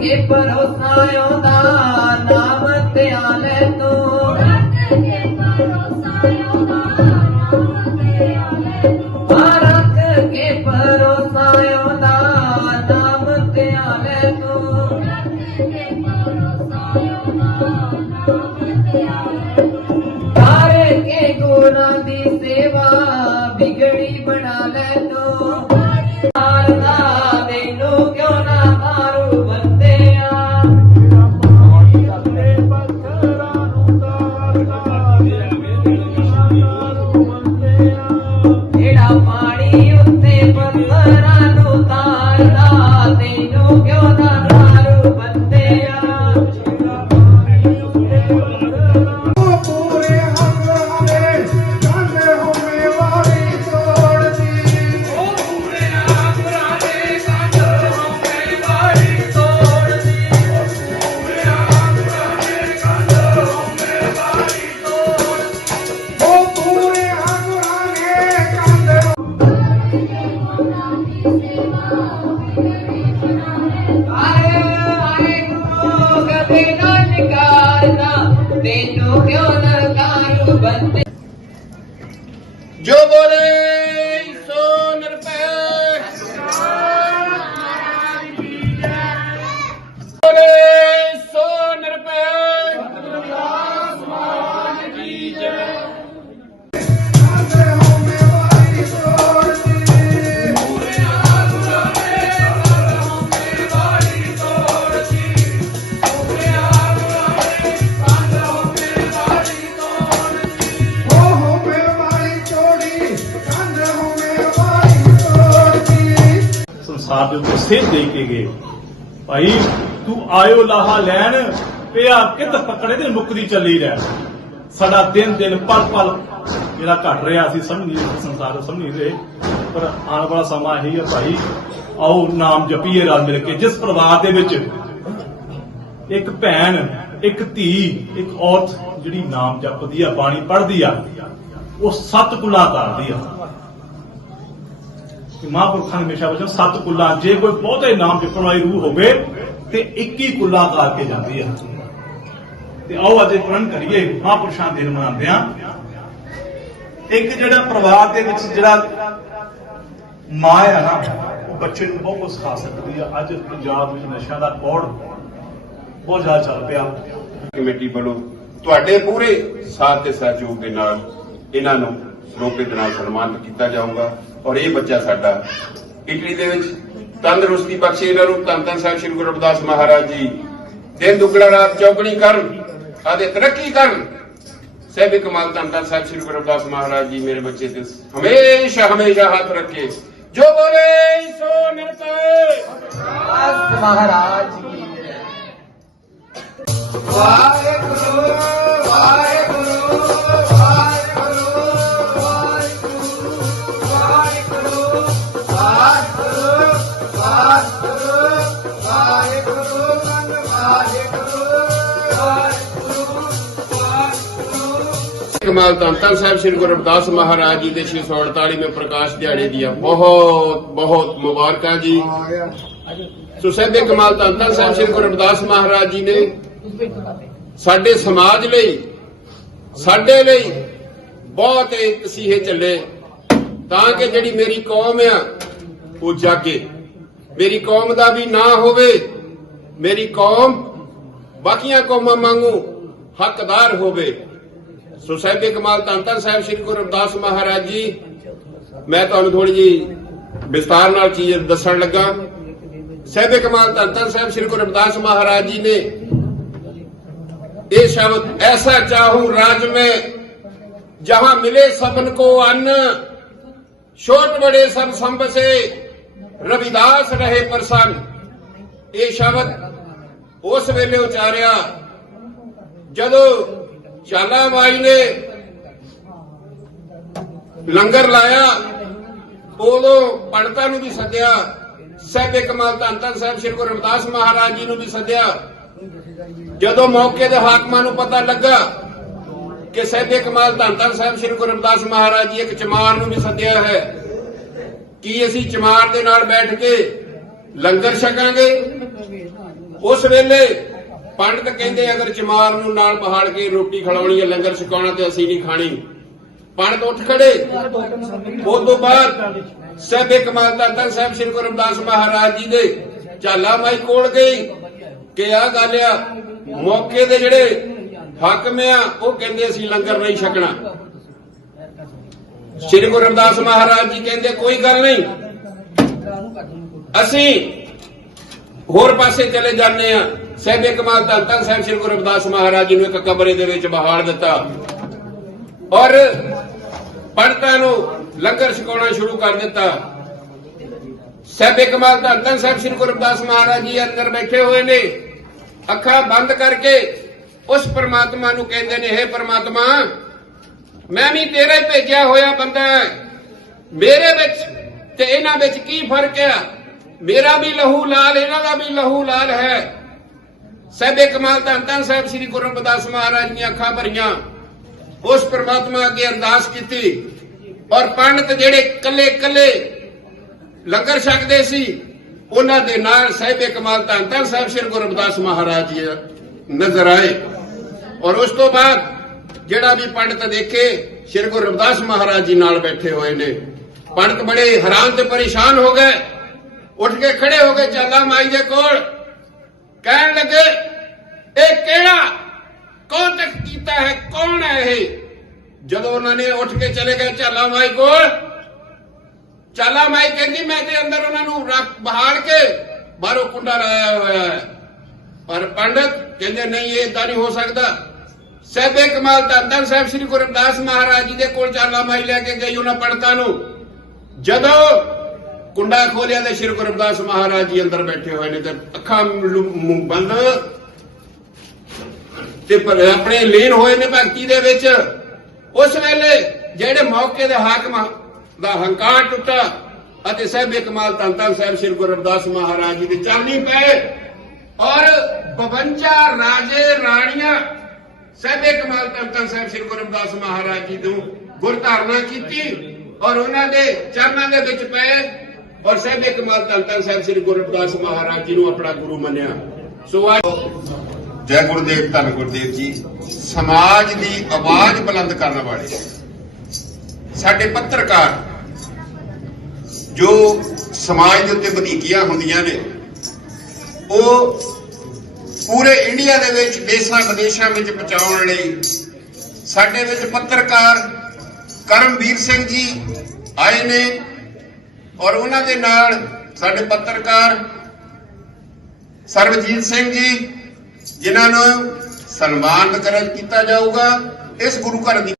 ਕੇ ਪਰੋਸਾ ਆਉਂਦਾ। Bye. ਸੰਸਾਰ ਦੇ ਉੱਤੇ ਸਿਰ ਦੇ ਕੇ ਗਏ। ਭਾਈ, ਤੂੰ ਆਇਓ ਲਾਹਾ ਲੈਣ, ਪਿਆ ਕਿਤ ਪਕੜੇ ਤੇ ਮੁਕਦੀ ਚੱਲੀ ਰਹਿ ਸਾਡਾ ਦਿਨ ਦਿਨ ਪਲ ਪਲ ਜਿਹੜਾ ਘਟ ਰਿਹਾ ਸੀ, ਸਮਝ ਨਹੀਂ, ਸੰਸਾਰ ਸਮਝ ਨਹੀਂ ਰਹੇ। ਪਰ ਆਉਣ ਵਾਲਾ ਸਮਾਂ ਇਹੀ ਹੈ ਭਾਈ, ਆਓ ਨਾਮ ਜਪੀਏ ਰਲ ਮਿਲ ਕੇ, ਜਿਸ ਪਰਿਵਾਰ ਦੇ ਵਿੱਚ ਇੱਕ ਭੈਣ, ਇੱਕ ਧੀ, ਇੱਕ ਔਰਤ ਜਿਹੜੀ ਨਾਮ ਜਪਦੀ ਆ, ਬਾਣੀ ਪੜ੍ਹਦੀ ਆ, ਉਹ ਸਤ ਕੁਲਾ ਕਰਦੀ ਆ। ਕਿ ਮਹਾਂਪੁਰਖਾਂ ਨੇ ਹਮੇਸ਼ਾ ਬਚਨ ਸੱਤ ਕੁੱਲਾਂ, ਜੇ ਕੋਈ ਬਹੁਤੇ ਨਾਮ ਜਪਣ ਵਾਲੀ ਰੂਹ ਹੋਵੇ, ਤੇ 21 ਕੁੱਲਾਂ ਕਰ ਕੇ ਜਾਂਦੀ ਹੈ ਤੇ ਆਓ ਅੱਜ ਪ੍ਰਣ ਕਰੀਏ ਮਹਾਂਪੁਰਸ਼ਾਂ ਦੇ ਦਿਨ ਮਨਾਉਂਦੇ ਆ ਇੱਕ ਜਿਹੜਾ ਪਰਿਵਾਰ ਦੇ ਵਿੱਚ ਜਿਹੜਾ ਮਾਂ ਆ ਨਾ, ਉਹ ਬੱਚੇ ਨੂੰ ਬਹੁਤ ਕੁਝ ਸਿਖਾ ਸਕਦੀ ਆ। ਅੱਜ ਪੰਜਾਬ ਵਿੱਚ ਨਸ਼ਿਆਂ ਦਾ ਕੋੜ ਬਹੁਤ ਜ਼ਿਆਦਾ ਚੱਲ ਪਿਆ। ਕਮੇਟੀ ਵੱਲੋਂ ਤੁਹਾਡੇ ਪੂਰੇ ਸਾਥ ਤੇ ਸਹਿਯੋਗ ਦੇ ਨਾਲ ਇਹਨਾਂ ਨੂੰ ਰੋਕੇ ਦੇ ਨਾਲ ਸਨਮਾਨਿਤ ਕੀਤਾ ਜਾਊਗਾ। ਔਰ ਇਹ ਬੱਚਾ ਸਾਡਾ ਇਟਲੀ ਦੇ ਵਿੱਚ ਤੰਦਰੁਸਤੀ ਬਖਸ਼ੇ ਇਹਨਾਂ ਨੂੰ। ਧੰਨ ਧੰਨ ਸਾਹਿਬ ਸ੍ਰੀ ਗੁਰੂ ਰਵਿਦਾਸ ਮਹਾਰਾਜ ਜੀ। ਦਿਨ ਦੁਗਣਾ, ਰਾਤ ਚੌਗਣੀ ਕਰਨ, ਆਦੇ ਤਰੱਕੀ ਕਰਨ। ਸਹਿਬੇ ਕਮਾਲ, ਧੰਨ ਧੰਨ ਸਾਹਿਬ ਸ੍ਰੀ ਗੁਰੂ ਰਵਿਦਾਸ ਮਹਾਰਾਜ ਜੀ, ਮੇਰੇ ਬੱਚੇ ਤੇ ਹਮੇਸ਼ਾ ਹਮੇਸ਼ਾ ਹੱਥ ਰੱਖੇ। ਜੋ ਬੋਲੇ ਕਮਾਲ धन धन साहब श्री गुरु रविदास महाराज जी के छे सौ ਪ੍ਰਕਾਸ਼ ਦਿਹਾੜੇ दिहाड़े दिया ਬਹੁਤ बहुत मुबारक जी ਸੋ ਸਹਿਬੇ ਕਮਾਲ ਧੰਨ ਧੰਨ ਸਾਹਿਬ ਸ੍ਰੀ ਗੁਰੂ ਅਰਦਾਸ ਮਹਾਰਾਜ ਜੀ ਨੇ ਸਾਡੇ ਸਮਾਜ ਲਈ, ਸਾਡੇ ਲਈ ਬਹੁਤ ਤਸੀਹੇ ਚੱਲੇ ਤਾਂ ਕਿ ਜਿਹੜੀ ਮੇਰੀ ਕੌਮ ਆ, ਉਹ ਜਾਗੇ। ਮੇਰੀ ਕੌਮ ਦਾ ਵੀ ਨਾ ਹੋਵੇ, ਮੇਰੀ ਕੌਮ ਬਾਕੀਆਂ ਕੌਮਾਂ ਵਾਂਗੂ ਹੱਕਦਾਰ ਹੋਵੇ। ਸੋ ਸਾਹਿਬੇ ਕਮਾਲ ਤੰਤਨ ਸਾਹਿਬ, ਸ੍ਰੀ ਗੁਰੂ ਅਰਦਾਸ ਮਹਾਰਾਜ ਜੀ, ਮੈਂ ਤੁਹਾਨੂੰ ਥੋੜੀ ਜੀ ਵਿਸਤਾਰ ਨਾਲ ਚੀਜ਼ ਦੱਸਣ ਲੱਗਾ। ਸਾਹਿਬੇ ਕਮਾਲ ਤੰਤਨ ਸਾਹਿਬ, ਸ੍ਰੀ ਗੁਰੂ ਅਰਦਾਸ ਮਹਾਰਾਜ ਜੀ ਨੇ ਇਹ ਸ਼ਬਦ, ਐਸਾ ਚਾਹੂ ਰਾਜ ਮੈਂ, ਜਹਾਂ ਮਿਲੇ ਸਭਨ ਕੋ ਅੰਨ, ਛੋਟ ਬੜੇ ਸਭ ਸੰਭਸੇ ਰਵਿਦਾਸ ਰਹੇ ਪ੍ਰਸੰਨ ਇਹ ਸ਼ਬਦ ਉਸ ਵੇਲੇ ਉਚਾਰਿਆ, ਜਦੋਂ ਚਾਲਾ ਬਾਈ ਨੇ ਲੰਗਰ ਲਾਇਆ, ਉਦੋਂ ਪੰਡਤਾਂ ਨੂੰ ਵੀ ਸੱਦਿਆ, ਸਹਿਬੇ ਕਮਾਲ ਧੰਨ ਧੰਨ ਸਾਹਿਬ ਸ੍ਰੀ ਗੁਰੂ ਰਵਿਦਾਸ ਮਹਾਰਾਜ ਜੀ ਨੂੰ ਵੀ ਸੱਦਿਆ। ਜਦੋਂ ਮੌਕੇ ਦੇ ਹਾਕਮਾਂ ਨੂੰ ਪਤਾ ਲੱਗਾ ਕਿ ਸਹਿਬੇ ਕਮਾਲ ਧੰਨ ਧੰਨ ਸਾਹਿਬ ਸ੍ਰੀ ਗੁਰੂ ਰਵਿਦਾਸ ਮਹਾਰਾਜ ਜੀ ਇੱਕ ਚਮਾਰ ਨੂੰ ਵੀ ਸੱਦਿਆ ਹੈ ਕੀ ਅਸੀਂ ਚਮਾਰ ਦੇ ਨਾਲ ਬੈਠ ਕੇ ਲੰਗਰ ਛਕਾਂਗੇ? ਉਸ ਵੇਲੇ ਪੰਡਤ ਕਹਿੰਦੇ, ਅਗਰ ਚਮਾਰ ਨੂੰ ਨਾਲ ਪਹਾੜ ਕੇ ਰੋਟੀ ਖਿਲਾਉਣੀ ਹੈ, ਲੰਗਰ ਛਕਾਉਣਾ ਤੇ ਅਸੀਂ ਨਹੀਂ ਖਾਣੀ। ਪੰਡਤ ਉੱਠ ਖੜੇ। ਉਸ ਤੋਂ ਬਾਅਦ ਸਭੇ ਕਮਾਲ ਦਾ ਤਾਂ ਸਾਹਿਬ ਸ੍ਰੀ ਗੁਰੂ ਰਮਦਾਸ ਮਹਾਰਾਜ ਜੀ ਦੇ ਝਾਲਾ ਮਾਈ ਕੋਲ ਗਈ ਕਿ ਆ ਗੱਲ ਆ, ਮੌਕੇ ਦੇ ਜਿਹੜੇ ਹਾਕਮ ਆ, ਉਹ ਕਹਿੰਦੇ, ਅਸੀਂ ਲੰਗਰ ਨਹੀਂ ਛਕਣਾ। ਸ੍ਰੀ ਗੁਰੂ ਰਮਦਾਸ ਮਹਾਰਾਜ ਜੀ ਕਹਿੰਦੇ, ਕੋਈ ਗੱਲ ਨਹੀਂ। ਅਸੀਂ ਹੋਰ ਪਾਸੇ ਚਲੇ ਜਾਂਦੇ ਆ ਸਹਿਬੇ ਕਮਾਲ ਧੰਨ ਧੰਨ ਸਾਹਿਬ ਸ੍ਰੀ ਗੁਰੂ ਰਮਦਾਸ ਮਹਾਰਾਜ ਜੀ ਨੂੰ ਇੱਕ ਕਮਰੇ ਦੇ ਵਿੱਚ ਬਹਾਲ ਦਿੱਤਾ। ਔਰ ਪੰਡਤਾਂ ਨੂੰ ਲੰਗਰ ਛਕਾਉਣਾ ਸ਼ੁਰੂ ਕਰ ਦਿੱਤਾ। ਸਹਿਬੇ ਕਮਾਲ ਧੰਨ ਧੰਨ ਸਾਹਿਬ ਸ੍ਰੀ ਗੁਰੂ ਰਮਦਾਸ ਮਹਾਰਾਜ ਜੀ ਅੰਦਰ ਬੈਠੇ ਹੋਏ ਨੇ। ਅੱਖਾਂ ਬੰਦ ਕਰਕੇ ਉਸ ਪਰਮਾਤਮਾ ਨੂੰ ਕਹਿੰਦੇ ਨੇ हे ਪਰਮਾਤਮਾ ਮੈਂ ਵੀ ਤੇਰਾ ਹੀ ਭੇਜਿਆ ਹੋਇਆ ਬੰਦਾ ਮੇਰੇ ਵਿੱਚ ਤੇ ਇਹਨਾਂ ਵਿੱਚ ਕੀ ਫ਼ਰਕ ਹੈ ਮੇਰਾ ਵੀ ਲਹੂ ਲਾਲ, ਇਹਨਾਂ ਦਾ ਵੀ ਲਹੂ ਲਾਲ ਹੈ। ਸਹਿਬੇ ਕਮਾਲ ਧੰਨ ਧੰਨ ਸਾਹਿਬ ਸ੍ਰੀ ਗੁਰੂ ਰਮਦਾਸ ਮਹਾਰਾਜ ਦੀਆਂ ਅੱਖਾਂ ਭਰੀਆਂ। ਉਸ ਪ੍ਰਮਾਤਮਾ ਅੱਗੇ ਅਰਦਾਸ ਕੀਤੀ। ਔਰ ਪੰਡਤ ਜਿਹੜੇ ਕੱਲੇ ਕੱਲੇ ਲੰਗਰ ਛਕਦੇ ਸੀ, ਉਹਨਾਂ ਦੇ ਨਾਲ ਸਹਿਬੇ ਕਮਾਲ ਧੰਨ ਧੰਨ ਸਾਹਿਬ ਸ੍ਰੀ ਗੁਰੂ ਰਮਦਾਸ ਮਹਾਰਾਜ ਜੀ ਨਜ਼ਰ ਆਏ। ਔਰ ਉਸ ਤੋਂ ਬਾਅਦ ਜਿਹੜਾ ਵੀ ਪੰਡਤ ਦੇਖੇ, ਸ੍ਰੀ ਗੁਰੂ ਰਮਦਾਸ ਮਹਾਰਾਜ ਜੀ ਨਾਲ ਬੈਠੇ ਹੋਏ ਨੇ। ਪੰਡਤ ਬੜੇ ਹੈਰਾਨ ਤੇ ਪਰੇਸ਼ਾਨ ਹੋ ਗਏ। ਉੱਠ ਕੇ ਖੜੇ ਹੋ ਗਏ ਚਾਲਾ ਮਾਈ ਦੇ ਕੋਲ। ਕਹਿਣ ਲੱਗੇ, ਇਹ ਕਿਹੜਾ? ਕੌਣ ਤੱਕ ਕੀਤਾ ਹੈ? ਕੌਣ ਹੈ ਇਹ? ਜਦੋਂ ਉਹਨਾਂ ਨੇ ਉੱਠ ਕੇ ਚਲੇ ਗਏ ਚਾਲਾ ਮਾਈ ਕੋਲ, ਚਾਲਾ ਮਾਈ ਕਹਿੰਦੀ, ਮੈਂ ਤੇ ਅੰਦਰ ਉਹਨਾਂ ਨੂੰ ਰੱਖ ਬਹਾੜ ਕੇ ਬਾਹਰੋਂ ਕੁੰਡਾ ਲਾਇਆ ਹੋਇਆ ਹੈ। ਪਰ ਪੰਡਤ ਕਹਿੰਦੇ, ਨਹੀਂ, ਇਹ ਇਦਾਂ ਨਹੀਂ ਹੋ ਸਕਦਾ। ਸਹਿਬੇ ਕਮਾਲ ਧੰਨ ਧੰਨ ਸਾਹਿਬ ਸ੍ਰੀ ਗੁਰੂ ਰਮਦਾਸ ਮਹਾਰਾਜ ਜੀ ਦੇ ਕੋਲ ਚਾਲਾ ਮਾਈ ਲੈ ਕੇ ਗਈ ਉਹਨਾਂ ਪੰਡਤਾਂ ਨੂੰ। ਜਦੋਂ ਕੁੰਡਾ ਖੋਲਿਆ ਤੇ ਸ੍ਰੀ ਗੁਰੂ ਰਮਦਾਸ ਮਹਾਰਾਜ ਜੀ ਅੰਦਰ ਬੈਠੇ ਹੋਏ ਨੇ ਤੇ ਅੱਖਾਂ ਬੰਦ ਤੇ ਆਪਣੇ ਲੀਨ ਹੋਏ ਨੇ ਭਗਤੀ ਦੇ ਵਿੱਚ। ਉਸ ਵੇਲੇ ਜਿਹੜੇ ਮੌਕੇ ਦੇ ਹਾਕਮ ਦਾ ਹੰਕਾਰ ਟੁੱਟਾ ਅਤੇ ਸਹਿਬੇ ਕਮਾਲ ਧੰਨ ਧੰਨ ਸਾਹਿਬ ਸ੍ਰੀ ਗੁਰੂ ਰਮਦਾਸ ਮਹਾਰਾਜ ਜੀ ਦੇ ਚਰਨੀ ਪਏ ਔਰ 52 ਰਾਜੇ ਰਾਣੀਆਂ ਸਹਿਬੇ ਕਮਾਲ ਧੰਨ ਸਾਹਿਬ ਸ੍ਰੀ ਗੁਰੂ ਰਮਦਾਸ ਮਹਾਰਾਜ ਜੀ ਨੂੰ ਗੁਰ ਕੀਤੀ ਔਰ ਉਹਨਾਂ ਦੇ ਚਰਨਾਂ ਦੇ ਵਿੱਚ ਪਏ ਔਰ ਸਹਿਬੇ ਕਮਾਲ ਧੰਨ ਸਾਹਿਬ ਸ੍ਰੀ ਗੁਰੂ ਰਮਦਾਸ ਮਹਾਰਾਜ ਜੀ ਨੂੰ ਆਪਣਾ ਗੁਰੂ ਮੰਨਿਆ। ਸੋ ਜੈ ਗੁਰਦੇਵ, ਧੰਨ ਗੁਰਦੇਵ ਜੀ। ਸਮਾਜ ਦੀ ਆਵਾਜ਼ ਬੁਲੰਦ ਕਰਨ ਵਾਲੇ ਸਾਡੇ ਪੱਤਰਕਾਰ ਜੋ ਸਮਾਜ ਦੇ ਉੱਤੇ ਵਧੀਕੀਆਂ ਹੁੰਦੀਆਂ ਨੇ, ਉਹ ਪੂਰੇ ਇੰਡੀਆ ਦੇ ਵਿੱਚ ਦੇਸ਼ਾਂ ਵਿਦੇਸ਼ਾਂ ਵਿੱਚ ਪਹੁੰਚਾਉਣ ਲਈ ਸਾਡੇ ਵਿੱਚ ਪੱਤਰਕਾਰ ਕਰਮਵੀਰ ਸਿੰਘ ਜੀ ਆਏ ਨੇ ਔਰ ਉਹਨਾਂ ਦੇ ਨਾਲ ਸਾਡੇ ਪੱਤਰਕਾਰ ਸਰਬਜੀਤ ਸਿੰਘ ਜੀ, ਜਿਨ੍ਹਾਂ ਨੂੰ ਸਨਮਾਨਿਤ ਕਰ ਕੀਤਾ ਜਾਊਗਾ ਇਸ ਗੁਰੂ ਘਰ ਦੀ